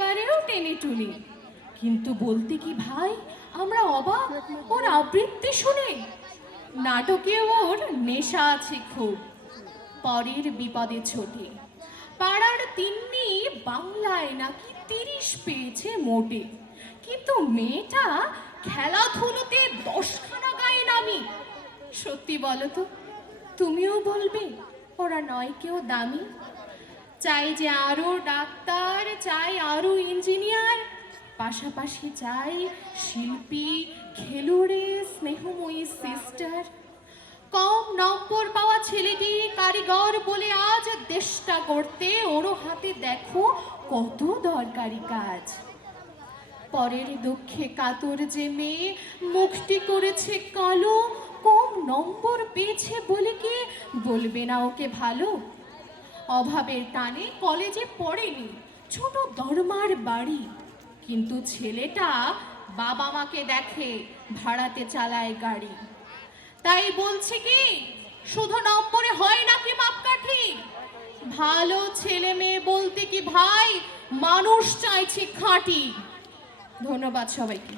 এবারেও টেনে টুনি। কিন্তু বলতে কি ভাই, আমরা অবাক ওর আবৃত্তি শুনে। নাটকে ওর নেশা আছে খুব, পরের বিপদে ছোটে। পাড়ার তিন্নি বাংলায় নাকি 30 পেয়েছে মোটে, কিন্তু মেয়েটা খেলাধুলোতে 10খানা গায়ে নামি। সত্যি বলো তো, তুমিও বলবে ওরা নয় কেউ দামি? চাই যে আরো ডাক্তার, চাই আরো ইঞ্জিনিয়ার, পাশাপাশি চাই শিল্পী, খেলুড়ে, স্নেহময়ী সিস্টার। কম নম্বর পাওয়া ছেলেটি কারিগর বলে আজ দেশটা করতে ওরও হাতে দেখো কত দরকারি কাজ। পরের দুঃখে কাতর যে মেয়ে মুখটি করেছে কালো, কম নম্বর পেয়েছে বলে কি বলবে না ওকে ভালো? অভাবের টানে কলেজে পড়েনি, ছোট দরমার বাড়ি, কিন্তু ছেলেটা বাবা মাকে দেখে, ভাড়াতে চালায় গাড়ি। তাই বলছি কি, শুধু নম্বরে হয় নাকি মাপকাঠি? ভালো ছেলে মেয়ে বলতে কি ভাই, মানুষ চাইছি খাঁটি। ধন্যবাদ সবাইকে।